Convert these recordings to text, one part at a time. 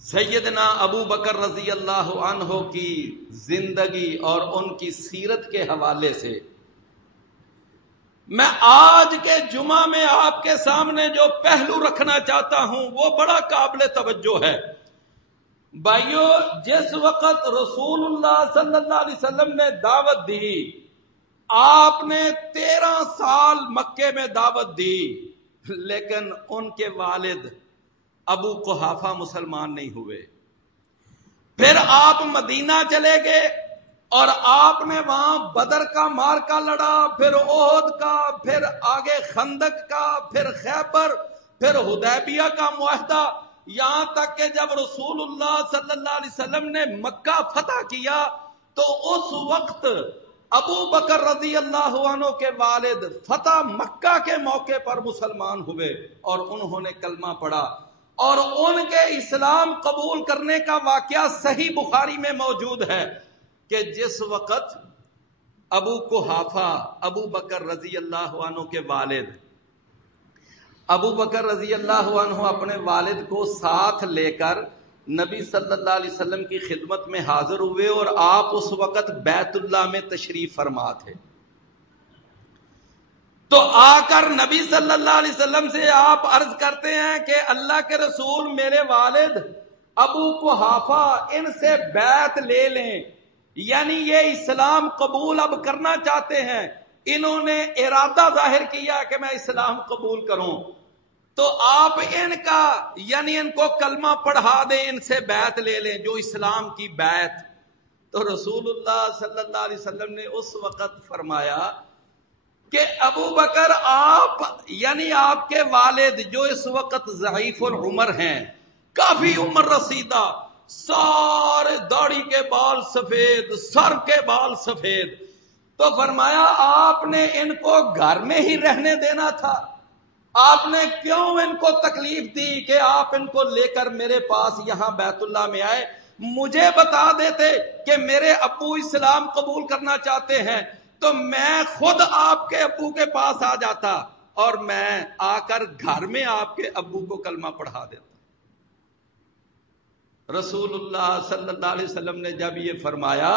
سیدنا ابو بکر رضی اللہ عنہ کی زندگی اور ان کی سیرت کے حوالے سے میں آج کے جمعہ میں آپ کے سامنے جو پہلو رکھنا چاہتا ہوں وہ بڑا قابل توجہ ہے۔ بھائیو، جس وقت رسول اللہ صلی اللہ علیہ وسلم نے دعوت دی، آپ نے 13 سال مکے میں دعوت دی، لیکن ان کے والد ابو قحافہ مسلمان نہیں ہوئے۔ پھر آپ مدینہ چلے گئے اور آپ نے وہاں بدر کا معرکہ لڑا، پھر احد کا، پھر آگے خندق کا، پھر خیبر، پھر حدیبیہ کا معاہدہ، یہاں تک کہ جب رسول اللہ صلی اللہ علیہ وسلم نے مکہ فتح کیا تو اس وقت ابو بکر رضی اللہ عنہ کے والد فتح مکہ کے موقع پر مسلمان ہوئے اور انہوں نے کلمہ پڑھا، اور ان کے اسلام قبول کرنے کا واقعہ صحیح بخاری میں موجود ہے کہ جس وقت ابو قحافہ ابو بکر رضی اللہ عنہ کے والد، ابو بکر رضی اللہ عنہ اپنے والد کو ساتھ لے کر نبی صلی اللہ علیہ وسلم کی خدمت میں حاضر ہوئے اور آپ اس وقت بیت اللہ میں تشریف فرما تھے۔ تو آ کر نبی صلی اللہ علیہ وسلم سے آپ عرض کرتے ہیں کہ اللہ کے رسول، میرے والد ابو قحافہ ان سے بیعت لے لیں، یعنی یہ اسلام قبول اب کرنا چاہتے ہیں، انہوں نے ارادہ ظاہر کیا کہ میں اسلام قبول کروں، تو آپ ان کا یعنی ان کو کلمہ پڑھا دیں، ان سے بیعت لے لیں، جو اسلام کی بیعت۔ تو رسول اللہ صلی اللہ علیہ وسلم نے اس وقت فرمایا کہ ابو بکر، آپ یعنی آپ کے والد جو اس وقت ضعیف العمر ہیں، کافی عمر رسیدہ، سارے داڑھی کے بال سفید، سر کے بال سفید، تو فرمایا آپ نے ان کو گھر میں ہی رہنے دینا تھا، آپ نے کیوں ان کو تکلیف دی کہ آپ ان کو لے کر میرے پاس یہاں بیت اللہ میں آئے؟ مجھے بتا دیتے کہ میرے ابو اسلام قبول کرنا چاہتے ہیں تو میں خود آپ کے ابو کے پاس آ جاتا اور میں آ کر گھر میں آپ کے ابو کو کلمہ پڑھا دیتا۔ رسول اللہ صلی اللہ علیہ وسلم نے جب یہ فرمایا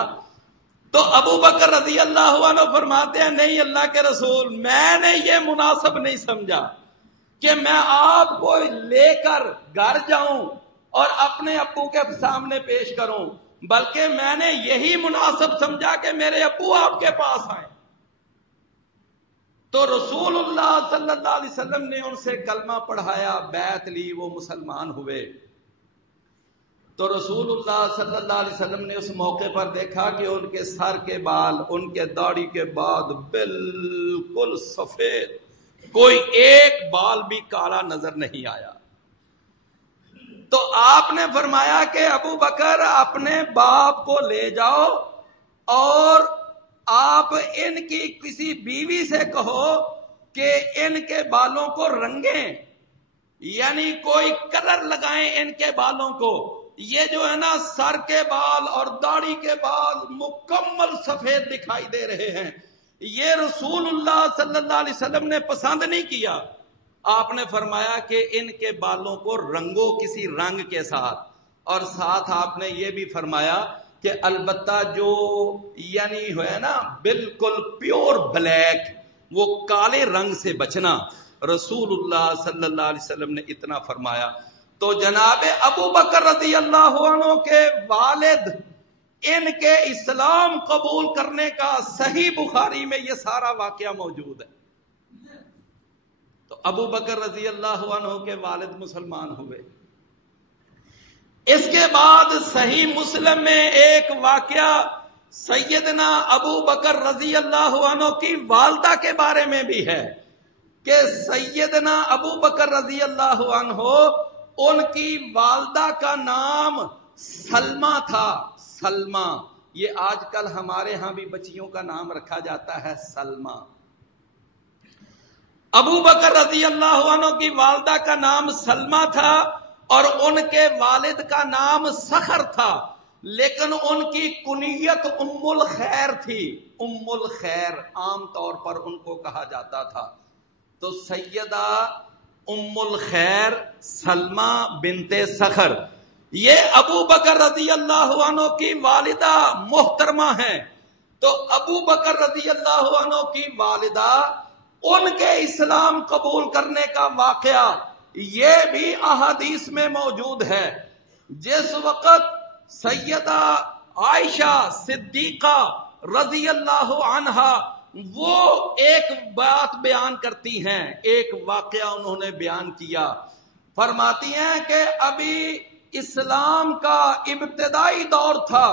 تو ابو بکر رضی اللہ عنہ فرماتے ہیں، نہیں اللہ کے رسول، میں نے یہ مناسب نہیں سمجھا کہ میں آپ کو لے کر گھر جاؤں اور اپنے ابو کے سامنے پیش کروں، بلکہ میں نے یہی مناسب سمجھا کہ میرے ابو آپ کے پاس آئیں۔ تو رسول اللہ صلی اللہ علیہ وسلم نے ان سے کلمہ پڑھایا، بیعت لی، وہ مسلمان ہوئے۔ تو رسول اللہ صلی اللہ علیہ وسلم نے اس موقع پر دیکھا کہ ان کے سر کے بال، ان کے داڑھی کے بعد بالکل سفید، کوئی ایک بال بھی کالا نظر نہیں آیا۔ تو آپ نے فرمایا کہ ابو بکر، اپنے باپ کو لے جاؤ اور آپ ان کی کسی بیوی سے کہو کہ ان کے بالوں کو رنگیں، یعنی کوئی کلر لگائیں ان کے بالوں کو۔ یہ جو ہے نا سر کے بال اور داڑھی کے بال مکمل سفید دکھائی دے رہے ہیں، یہ رسول اللہ صلی اللہ علیہ وسلم نے پسند نہیں کیا۔ آپ نے فرمایا کہ ان کے بالوں کو رنگو کسی رنگ کے ساتھ، اور ساتھ آپ نے یہ بھی فرمایا کہ البتہ جو یعنی ہے نا بالکل پیور بلیک، وہ کالے رنگ سے بچنا۔ رسول اللہ صلی اللہ علیہ وسلم نے اتنا فرمایا۔ تو جناب ابو بکر رضی اللہ عنہ کے والد، ان کے اسلام قبول کرنے کا صحیح بخاری میں یہ سارا واقعہ موجود ہے۔ تو ابو بکر رضی اللہ عنہ کے والد مسلمان ہوئے۔ اس کے بعد صحیح مسلم میں ایک واقعہ سیدنا ابو بکر رضی اللہ عنہ کی والدہ کے بارے میں بھی ہے کہ سیدنا ابو بکر رضی اللہ عنہ، ان کی والدہ کا نام سلمہ تھا۔ سلمہ، یہ آج کل ہمارے ہاں بھی بچیوں کا نام رکھا جاتا ہے سلمہ۔ ابو بکر رضی اللہ عنہ کی والدہ کا نام سلمہ تھا اور ان کے والد کا نام سخر تھا، لیکن ان کی کنیت ام الخیر تھی۔ ام الخیر عام طور پر ان کو کہا جاتا تھا۔ تو سیدہ ام الخیر سلمہ بنت سخر، یہ ابو بکر رضی اللہ عنہ کی والدہ محترمہ ہیں، تو ابو بکر رضی اللہ عنہ کی والدہ، ان کے اسلام قبول کرنے کا واقعہ یہ بھی احادیث میں موجود ہے۔ جس وقت سیدہ عائشہ صدیقہ رضی اللہ عنہا وہ ایک بات بیان کرتی ہیں، ایک واقعہ انہوں نے بیان کیا، فرماتی ہیں کہ ابھی اسلام کا ابتدائی دور تھا،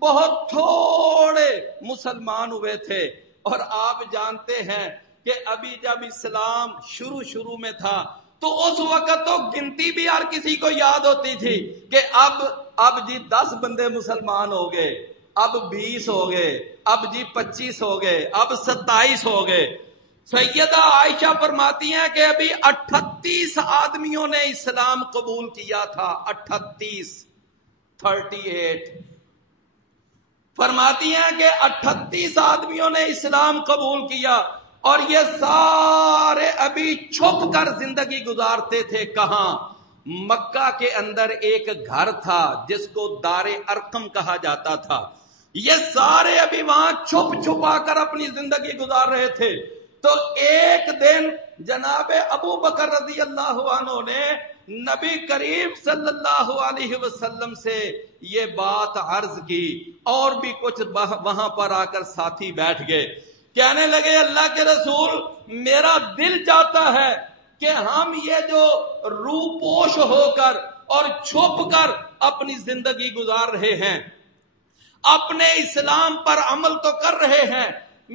بہت تھوڑے مسلمان ہوئے تھے، اور آپ جانتے ہیں کہ ابھی جب اسلام شروع میں تھا تو اس وقت تو گنتی بھی ہر کسی کو یاد ہوتی تھی کہ اب جی 10 بندے مسلمان ہو گئے، اب 20 ہو گئے، اب جی 25 ہو گئے، اب 27 ہو گئے۔ سیدہ عائشہ فرماتی ہیں کہ ابھی 38 آدمیوں نے اسلام قبول کیا تھا، 38 فرماتی ہیں کہ 38 آدمیوں نے اسلام قبول کیا، اور یہ سارے ابھی چھپ کر زندگی گزارتے تھے۔ کہاں؟ مکہ کے اندر ایک گھر تھا جس کو دار ارقم کہا جاتا تھا، یہ سارے ابھی وہاں چھپا کر اپنی زندگی گزار رہے تھے۔ تو ایک دن جناب ابو بکر رضی اللہ عنہ نے نبی کریم صلی اللہ علیہ وسلم سے یہ بات عرض کی، اور بھی کچھ وہاں پر آ کر ساتھی بیٹھ گئے، کہنے لگے اللہ کے رسول، میرا دل چاہتا ہے کہ ہم یہ جو روپوش ہو کر اور چھپ کر اپنی زندگی گزار رہے ہیں، اپنے اسلام پر عمل تو کر رہے ہیں،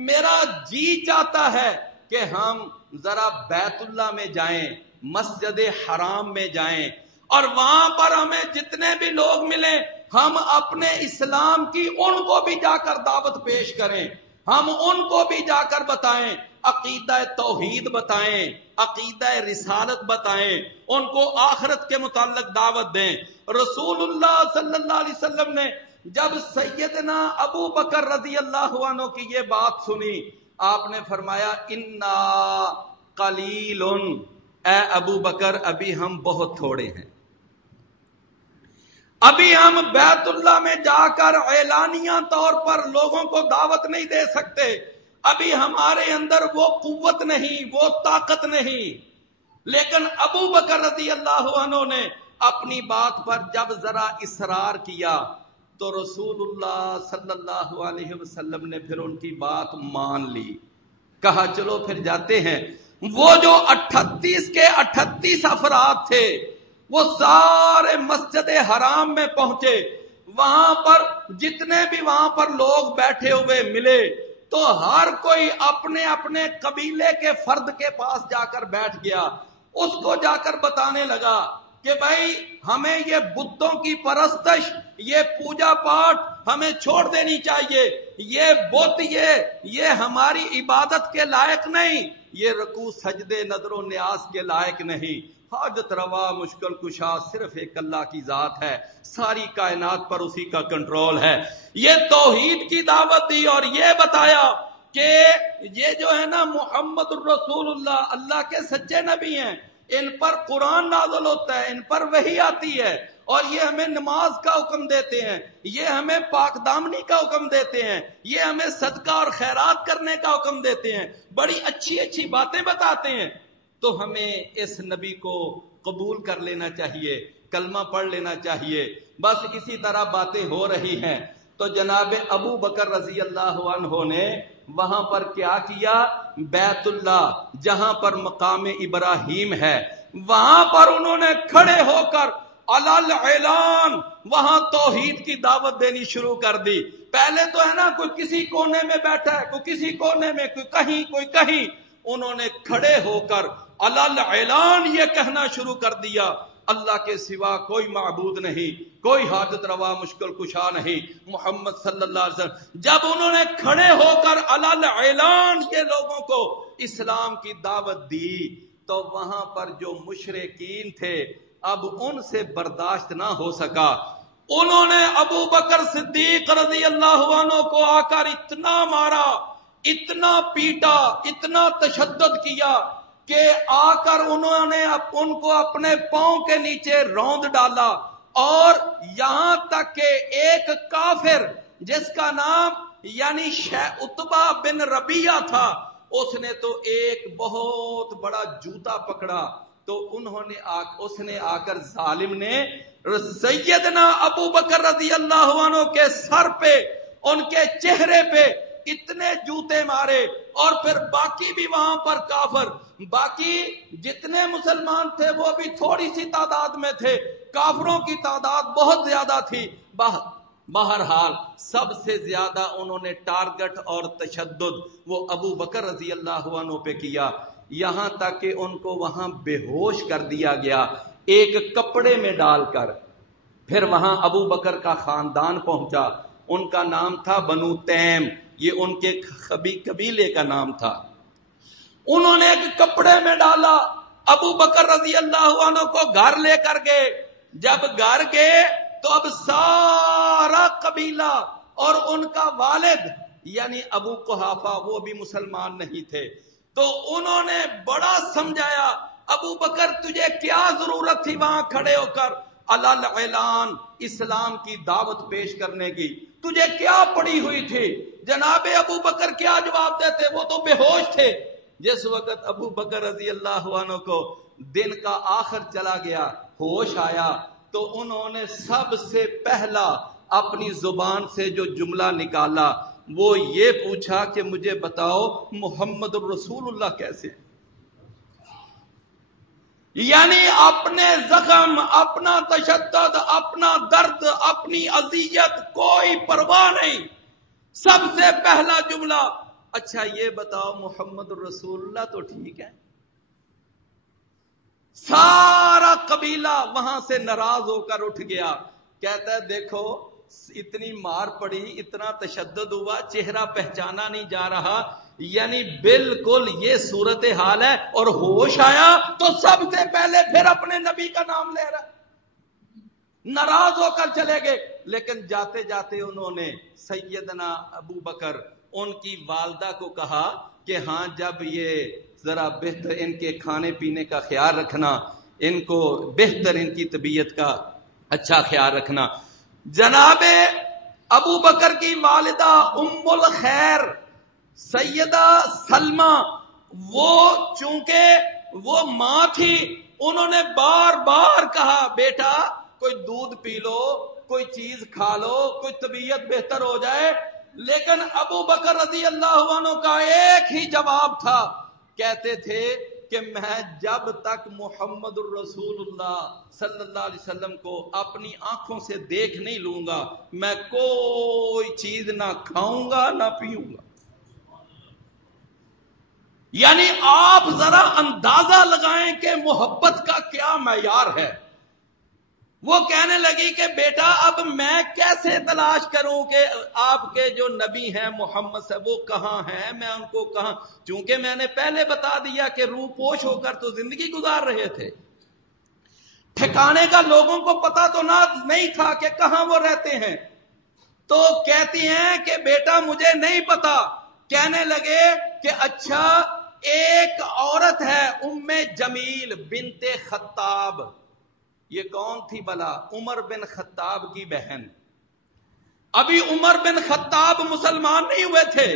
میرا جی چاہتا ہے کہ ہم ذرا بیت اللہ میں جائیں، مسجد حرام میں جائیں، اور وہاں پر ہمیں جتنے بھی لوگ ملیں ہم اپنے اسلام کی ان کو بھی جا کر دعوت پیش کریں، ہم ان کو بھی جا کر بتائیں، عقیدہ توحید بتائیں، عقیدہ رسالت بتائیں، ان کو آخرت کے متعلق دعوت دیں۔ رسول اللہ صلی اللہ علیہ وسلم نے جب سیدنا ابو بکر رضی اللہ عنہ کی یہ بات سنی، آپ نے فرمایا انا قلیل، اے ابو بکر ابھی ہم بہت تھوڑے ہیں، ابھی ہم بیت اللہ میں جا کر اعلانیہ طور پر لوگوں کو دعوت نہیں دے سکتے، ابھی ہمارے اندر وہ قوت نہیں، وہ طاقت نہیں۔ لیکن ابو بکر رضی اللہ عنہ نے اپنی بات پر جب ذرا اصرار کیا تو رسول اللہ صلی اللہ علیہ وسلم نے پھر ان کی بات مان لی، کہا چلو پھر جاتے ہیں۔ وہ جو 38 کے 38 افراد تھے وہ سارے مسجد حرام میں پہنچے، وہاں پر جتنے بھی وہاں پر لوگ بیٹھے ہوئے ملے تو ہر کوئی اپنے اپنے قبیلے کے فرد کے پاس جا کر بیٹھ گیا، اس کو جا کر بتانے لگا کہ بھائی ہمیں یہ بتوں کی پرستش، یہ پوجا پاٹ ہمیں چھوڑ دینی چاہیے، یہ بت یہ ہماری عبادت کے لائق نہیں، یہ رکوع سجدے نظر و نیاز کے لائق نہیں، حاجت روا مشکل کشا صرف ایک اللہ کی ذات ہے، ساری کائنات پر اسی کا کنٹرول ہے۔ یہ توحید کی دعوت دی اور یہ بتایا کہ یہ جو ہے نا محمد الرسول اللہ، اللہ کے سچے نبی ہیں، ان پر قرآن نازل ہوتا ہے، ان پر وحی آتی ہے، اور یہ ہمیں نماز کا حکم دیتے ہیں، یہ ہمیں پاک دامنی کا حکم دیتے ہیں، یہ ہمیں صدقہ اور خیرات کرنے کا حکم دیتے ہیں، بڑی اچھی اچھی باتیں بتاتے ہیں، تو ہمیں اس نبی کو قبول کر لینا چاہیے، کلمہ پڑھ لینا چاہیے۔ بس اسی طرح باتیں ہو رہی ہیں تو جناب ابو بکر رضی اللہ عنہ نے وہاں پر کیا کیا، بیت اللہ جہاں پر مقام ابراہیم ہے وہاں پر انہوں نے کھڑے ہو کر علل اعلان وہاں توحید کی دعوت دینی شروع کر دی۔ پہلے تو ہے نا کوئی کسی کونے میں بیٹھا ہے، کوئی کسی کونے میں، کوئی کہیں، انہوں نے کھڑے ہو کر علل اعلان یہ کہنا شروع کر دیا، اللہ کے سوا کوئی معبود نہیں، کوئی حاجت روا مشکل کشا نہیں، محمد صلی اللہ علیہ وسلم۔ جب انہوں نے کھڑے ہو کر علل اعلان یہ لوگوں کو اسلام کی دعوت دی تو وہاں پر جو مشرکین تھے اب ان سے برداشت نہ ہو سکا، انہوں نے ابو بکر صدیق رضی اللہ عنہ کو آ کر اتنا مارا، اتنا پیٹا، اتنا تشدد کیا کہ آ کر انہوں نے ان کو اپنے پاؤں کے نیچے روند ڈالا اور یہاں تک کہ ایک کافر جس کا نام یعنی عتبہ بن ربیعہ تھا، اس نے تو ایک بہت بڑا جوتا پکڑا، تو اس نے آ کر ظالم نے سیدنا ابو بکر رضی اللہ عنہ کے سر پہ، ان کے چہرے پہ اتنے جوتے مارے، اور پھر باقی بھی وہاں پر کافر، باقی جتنے مسلمان تھے وہ بھی تھوڑی سی تعداد میں تھے، کافروں کی تعداد بہت زیادہ تھی۔ بہرحال سب سے زیادہ انہوں نے ٹارگٹ اور تشدد وہ ابو بکر رضی اللہ عنہ پہ کیا، یہاں تک کہ ان کو وہاں بے ہوش کر دیا گیا ایک کپڑے میں ڈال کر۔ پھر وہاں ابو بکر کا خاندان پہنچا، ان کا نام تھا بنو تیم، یہ ان کے قبیلے کا نام تھا۔ انہوں نے ایک کپڑے میں ڈالا، ابو بکر رضی اللہ عنہ کو گھر لے کر گئے۔ جب گھر گئے تو اب سارا قبیلہ اور ان کا والد یعنی ابو قحافہ وہ بھی مسلمان نہیں تھے، تو انہوں نے بڑا سمجھایا، ابو بکر تجھے کیا ضرورت تھی وہاں کھڑے ہو کر علل اعلان اسلام کی دعوت پیش کرنے کی، تجھے کیا پڑی ہوئی تھی؟ جناب ابو بکر کیا جواب دیتے؟ وہ تو بے ہوش تھے۔ جس وقت ابو بکر رضی اللہ عنہ کو دن کا آخر چلا گیا، ہوش آیا، تو انہوں نے سب سے پہلا اپنی زبان سے جو جملہ نکالا وہ یہ پوچھا کہ مجھے بتاؤ محمد الرسول اللہ کیسے؟ یعنی اپنے زخم، اپنا تشدد، اپنا درد، اپنی اذیت کوئی پرواہ نہیں، سب سے پہلا جملہ اچھا یہ بتاؤ محمد الرسول اللہ تو ٹھیک ہے۔ سارا قبیلہ وہاں سے ناراض ہو کر اٹھ گیا، کہتا ہے دیکھو اتنی مار پڑی، اتنا تشدد ہوا، چہرہ پہچانا نہیں جا رہا، یعنی بالکل یہ صورتحال ہے، اور ہوش آیا تو سب سے پہلے پھر اپنے نبی کا نام لے رہا، ناراض ہو کر چلے گئے۔ لیکن جاتے جاتے انہوں نے سیدنا ابو بکر ان کی والدہ کو کہا کہ ہاں جب یہ ذرا بہتر ان کے کھانے پینے کا خیال رکھنا، ان کو بہتر ان کی طبیعت کا اچھا خیال رکھنا۔ جناب ابو بکر کی والدہ ام الخیر سیدہ سلمہ، وہ چونکہ وہ ماں تھی، انہوں نے بار بار کہا بیٹا کوئی دودھ پی لو، کوئی چیز کھا لو، کوئی طبیعت بہتر ہو جائے، لیکن ابو بکر رضی اللہ عنہ کا ایک ہی جواب تھا، کہتے تھے کہ میں جب تک محمد الرسول اللہ صلی اللہ علیہ وسلم کو اپنی آنکھوں سے دیکھ نہیں لوں گا میں کوئی چیز نہ کھاؤں گا نہ پیوں گا۔ یعنی آپ ذرا اندازہ لگائیں کہ محبت کا کیا معیار ہے۔ وہ کہنے لگی کہ بیٹا اب میں کیسے تلاش کروں کہ آپ کے جو نبی ہیں محمد صاحب وہ کہاں ہیں، میں ان کو کہاں، چونکہ میں نے پہلے بتا دیا کہ روح پوش ہو کر تو زندگی گزار رہے تھے، ٹھکانے کا لوگوں کو پتا تو نہیں تھا کہ کہاں وہ رہتے ہیں۔ تو کہتی ہیں کہ بیٹا مجھے نہیں پتا۔ کہنے لگے کہ اچھا ایک عورت ہے ام جمیل بنت خطاب، یہ کون تھی بلا؟ عمر بن خطاب کی بہن۔ ابھی عمر بن خطاب مسلمان نہیں ہوئے تھے،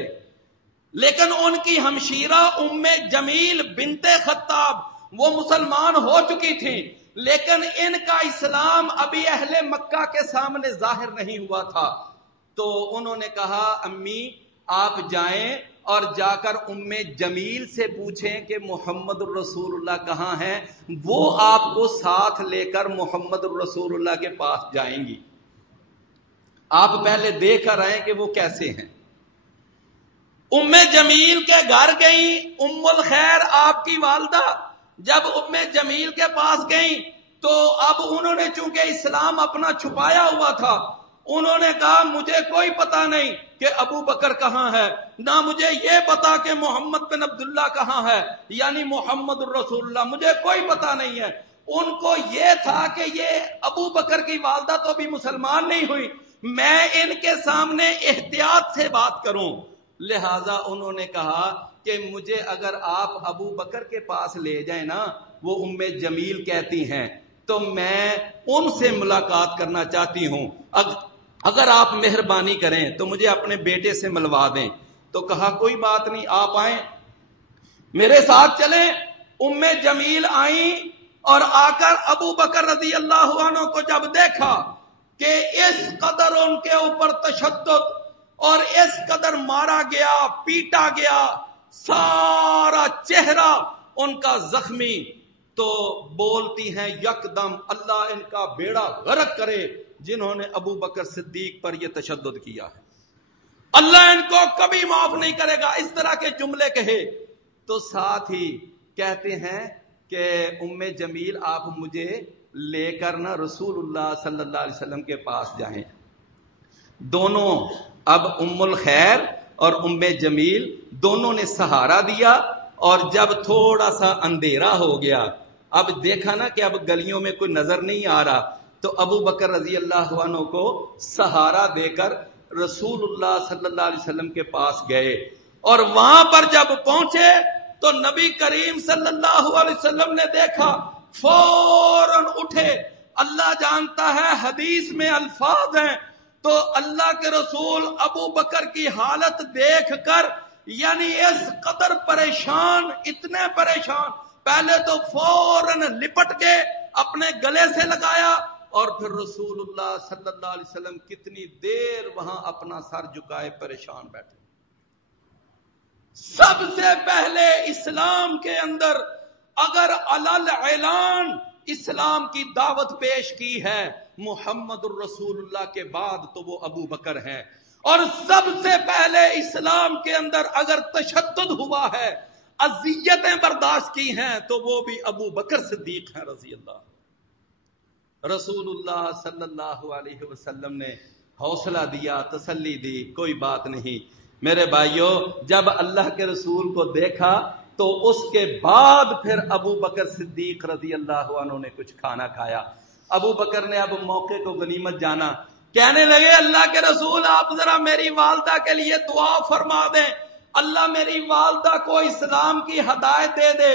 لیکن ان کی ہمشیرہ ام جمیل بنت خطاب وہ مسلمان ہو چکی تھی، لیکن ان کا اسلام ابھی اہل مکہ کے سامنے ظاہر نہیں ہوا تھا۔ تو انہوں نے کہا امی آپ جائیں اور جا کر ام جمیل سے پوچھیں کہ محمد الرسول اللہ کہاں ہیں، وہ آپ کو ساتھ لے کر محمد الرسول اللہ کے پاس جائیں گی، آپ پہلے دیکھ کر آئیں کہ وہ کیسے ہیں۔ ام جمیل کے گھر گئیں ام الخیر آپ کی والدہ، جب ام جمیل کے پاس گئیں تو اب انہوں نے چونکہ اسلام اپنا چھپایا ہوا تھا، انہوں نے کہا مجھے کوئی پتا نہیں کہ ابو بکر کہاں ہے، نہ مجھے یہ پتا کہ محمد بن عبداللہ کہاں ہے، یعنی محمد الرسول اللہ مجھے کوئی پتا نہیں ہے۔ ان کو یہ تھا کہ یہ ابو بکر کی والدہ تو بھی مسلمان نہیں ہوئی، میں ان کے سامنے احتیاط سے بات کروں، لہذا انہوں نے کہا کہ مجھے اگر آپ ابو بکر کے پاس لے جائیں نا، وہ ام جمیل کہتی ہیں تو میں ان سے ملاقات کرنا چاہتی ہوں، اگر آپ مہربانی کریں تو مجھے اپنے بیٹے سے ملوا دیں۔ تو کہا کوئی بات نہیں، آپ آئیں، میرے ساتھ چلیں۔ ام جمیل آئیں اور آ کر ابو بکر رضی اللہ عنہ کو جب دیکھا کہ اس قدر ان کے اوپر تشدد اور اس قدر مارا گیا، پیٹا گیا، سارا چہرہ ان کا زخمی، تو بولتی ہیں یکدم اللہ ان کا بیڑا غرق کرے جنہوں نے ابو بکر صدیق پر یہ تشدد کیا ہے، اللہ ان کو کبھی معاف نہیں کرے گا، اس طرح کے جملے کہے۔ تو ساتھ ہی کہتے ہیں کہ ام جمیل آپ مجھے لے کر نہ رسول اللہ صلی اللہ علیہ وسلم کے پاس جائیں۔ دونوں اب ام الخیر اور ام جمیل دونوں نے سہارا دیا، اور جب تھوڑا سا اندھیرا ہو گیا، اب دیکھا نا کہ اب گلیوں میں کوئی نظر نہیں آ رہا، تو ابو بکر رضی اللہ عنہ کو سہارا دے کر رسول اللہ صلی اللہ علیہ وسلم کے پاس گئے، اور وہاں پر جب پہنچے تو نبی کریم صلی اللہ علیہ وسلم نے دیکھا، فوراً اٹھے۔ اللہ جانتا ہے حدیث میں الفاظ ہیں، تو اللہ کے رسول ابو بکر کی حالت دیکھ کر یعنی اس قدر پریشان، اتنے پریشان، پہلے تو فوراً لپٹ کے اپنے گلے سے لگایا، اور پھر رسول اللہ صلی اللہ علیہ وسلم کتنی دیر وہاں اپنا سر جھکائے پریشان بیٹھے۔ سب سے پہلے اسلام کے اندر اگر علل اعلان اسلام کی دعوت پیش کی ہے محمد الرسول اللہ کے بعد تو وہ ابو بکر ہیں، اور سب سے پہلے اسلام کے اندر اگر تشدد ہوا ہے، اذیتیں برداشت کی ہیں، تو وہ بھی ابو بکر صدیق ہیں رضی اللہ۔ رسول اللہ صلی اللہ علیہ وسلم نے حوصلہ دیا، تسلی دی، کوئی بات نہیں۔ میرے بھائیوں، جب اللہ کے رسول کو دیکھا تو اس کے بعد پھر ابو بکر صدیق رضی اللہ عنہ نے کچھ کھانا کھایا۔ ابو بکر نے اب موقع کو غنیمت جانا، کہنے لگے اللہ کے رسول آپ ذرا میری والدہ کے لیے دعا فرما دیں، اللہ میری والدہ کو اسلام کی ہدایت دے دے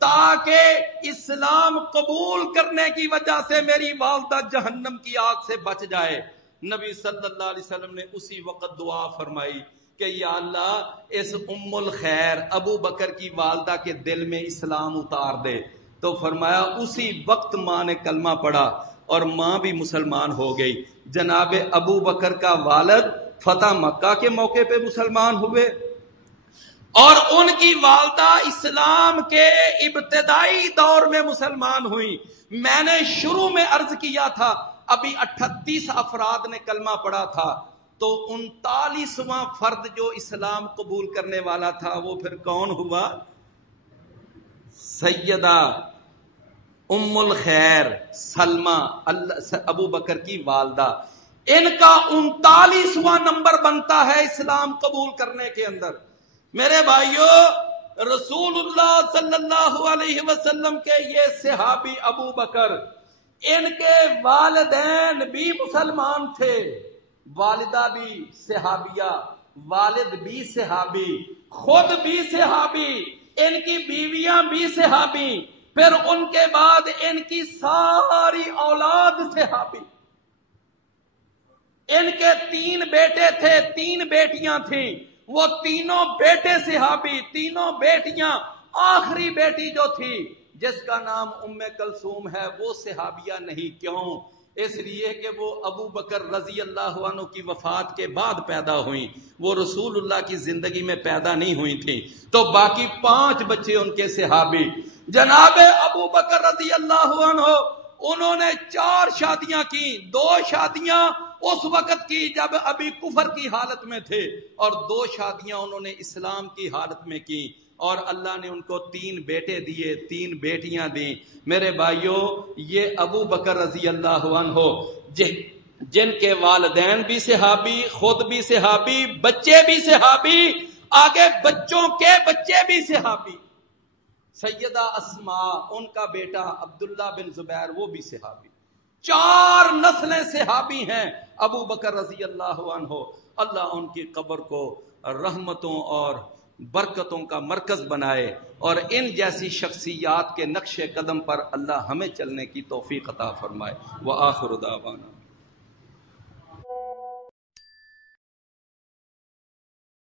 تاکہ اسلام قبول کرنے کی وجہ سے میری والدہ جہنم کی آگ سے بچ جائے۔ نبی صلی اللہ علیہ وسلم نے اسی وقت دعا فرمائی کہ یا اللہ اس ام الخیر ابو بکر کی والدہ کے دل میں اسلام اتار دے۔ تو فرمایا اسی وقت ماں نے کلمہ پڑھا اور ماں بھی مسلمان ہو گئی۔ جناب ابو بکر کا والد فتح مکہ کے موقع پہ مسلمان ہوئے، اور ان کی والدہ اسلام کے ابتدائی دور میں مسلمان ہوئی۔ میں نے شروع میں عرض کیا تھا ابھی 38 افراد نے کلمہ پڑھا تھا، تو 39واں فرد جو اسلام قبول کرنے والا تھا وہ پھر کون ہوا؟ سیدہ ام الخیر سلمہ ابو بکر کی والدہ، ان کا 39واں نمبر بنتا ہے اسلام قبول کرنے کے اندر۔ میرے بھائیوں، رسول اللہ صلی اللہ علیہ وسلم کے یہ صحابی ابو بکر، ان کے والدین بھی مسلمان تھے، والدہ بھی صحابیہ، والد بھی صحابی، خود بھی صحابی، ان کی بیویاں بھی صحابی، پھر ان کے بعد ان کی ساری اولاد صحابی۔ ان کے 3 بیٹے تھے، 3 بیٹیاں تھیں، وہ تینوں بیٹے صحابی، تینوں بیٹیاں۔ آخری بیٹی جو تھی جس کا نام ام کلثوم ہے وہ صحابیہ نہیں۔ کیوں؟ اس لیے کہ وہ ابو بکر رضی اللہ عنہ کی وفات کے بعد پیدا ہوئیں، وہ رسول اللہ کی زندگی میں پیدا نہیں ہوئی تھیں۔ تو باقی 5 بچے ان کے صحابی۔ جناب ابو بکر رضی اللہ عنہ انہوں نے 4 شادیاں کی، 2 شادیاں اس وقت کی جب ابھی کفر کی حالت میں تھے، اور 2 شادیاں انہوں نے اسلام کی حالت میں کی، اور اللہ نے ان کو 3 بیٹے دیے، 3 بیٹیاں دیں۔ میرے بھائیوں، یہ ابو بکر رضی اللہ عنہ جن کے والدین بھی صحابی، خود بھی صحابی، بچے بھی صحابی، آگے بچوں کے بچے بھی صحابی۔ سیدہ اسماء ان کا بیٹا عبداللہ بن زبیر وہ بھی صحابی۔ 4 نسلیں صحابی ہیں ابو بکر رضی اللہ عنہ۔ اللہ ان کی قبر کو رحمتوں اور برکتوں کا مرکز بنائے، اور ان جیسی شخصیات کے نقش قدم پر اللہ ہمیں چلنے کی توفیق عطا فرمائے۔ وآخر دعوانا